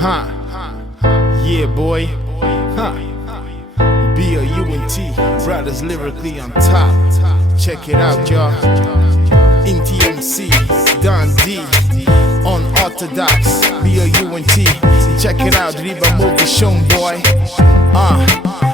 Huh. Yeah, boy. Huh. B-O-U-N-T. Brothers lyrically on top. Check it out, y'all. NTMC. Don D. Unorthodox. B-O-U-N-T. Check it out. Riba Movision, boy.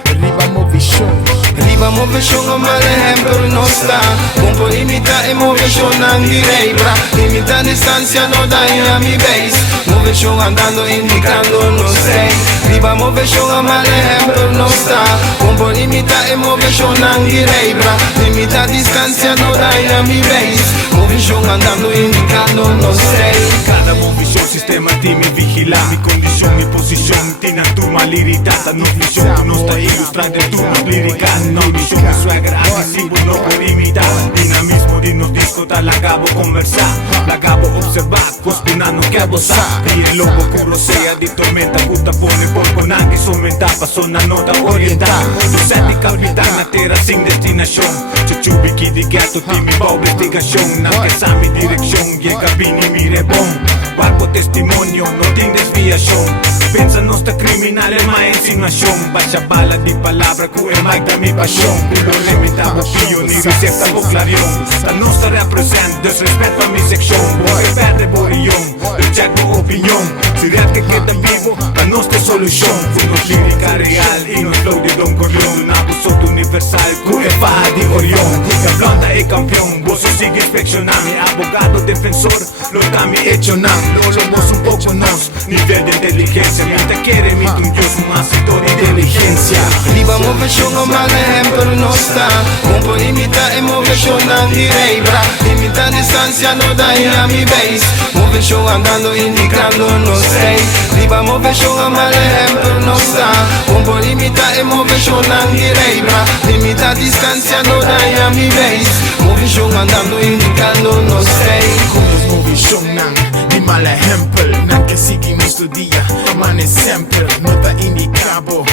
Riba Movision. Riba Movision o male per nostra. Un po' imita e Movision direi bra. Imita distanza no dai a mi base. Movision andando indicando no sei. Riba Movision o male per nostra. Un po' imita e Movision direi bra. Imita distanza no dai a mi base. Movision andando indicando no sei. Cada Movision sistema ti mi vigila. Mi condición, mi posición, tiene tu maliritat. No función, no está ilustrante tu lírica. No visión, mi suegra, agresivo, no puedo imitar. Dinamismo, dinos discota, la acabo conversar. La acabo observar, cuestionando que abusar. Y el lobo curro sea di tormenta, puta pone por con anche sommenta, passo una nota orientale. Tu sei di capitana, terra sin destinación. Chuchubi chi di ghetto, ti mi va investigación. Anche sa mi dirección, y el cabini mire bon. Guardo testimonio, no tiene desviación. Pensa no está criminal, ma insinuación. Bacia bala di palabra, que es mai da mi pasión. Lo limitavo pio, ni ricetta o clarion. La nostra represent, desrespeto a mi sección. Voy a perder borillón, rejecto opinión. Si real que queda vivo, la nostra solución. Unos lírica real, y nos flow de Don Corleone. Un abuso universal, que fa di Orión. Que blonda y campeón, vos sigue inspeccionando. Mi abogado defensor, lo da mi hecho nam. Lo somos un poco nos, nivel de inteligencia. Mientras quiere mi un dios, un asesor de inteligencia. Riba Movision o male per nostra. Un po' imita e Movision direi bra. Imita distanza no dai a mi base. Movision andando indicando no sei. Riba Movision o male per nostra. Un po' imita e Movision direi bra. Imita distanza no dai a mi base. Movision andando indicando no sei. Kung Movision nang di mala hempel. Nang que seguimos tu día, man es sempre. Nota indicabo,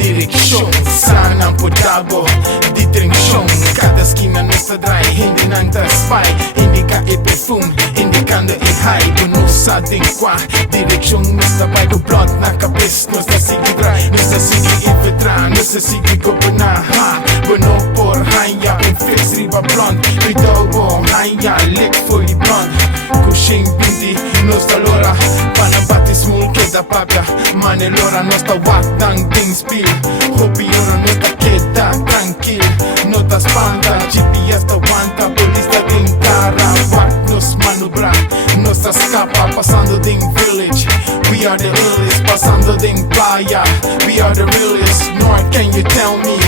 dirección. Sana potabo, di dirección. Cada esquina nuestra dry, hindi nang ta spy. Indica e perfume, indicando e high. Tu no sabem qua, dirección nuestra by the blood na cabeça. Nuestra sigue dry, nuestra sigue infiltrar. Nuestra sigue gobernar. Bueno por haya, en fix riba blond. Ridogo, haya, lick for the blond. Cushing binti, nuestra lora. Panabati small queda papia. Manelora, nuestra wakdang ding spill. Hopi oro, nuestra queda tranquil. No te espanta, GPS te aguanta. Polista din cara, wak nos manubra. Nos escapa, pasando din village. We are the illest, pasando din playa. We are the realest. North, can you tell me?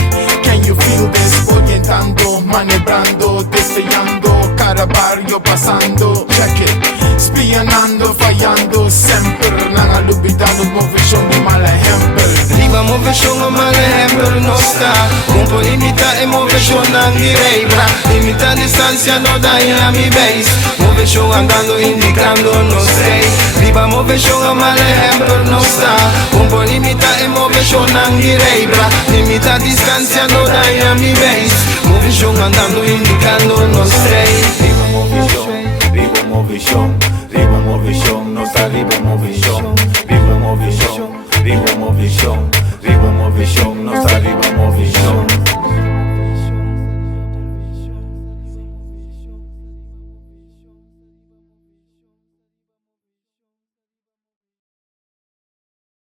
Can you feel this? Orientando, manebrando, desviando. Cada barrio pasando, check it. Spionando, fallando, sempre. Nangalubidando, Movision di mala hempel. Riba Movision o male per nostra. Un po' imita e Movision direi bra. Imita distanza no dai a mi base. Movision andando indicando no sei. Riba Movision o male per nostra. Un po' imita e Movision direi bra. Imita distanza no dai a mi base. Movision andando indicando no sei. Riba Movision, Riba Movision, Riba Movision, nostra Riba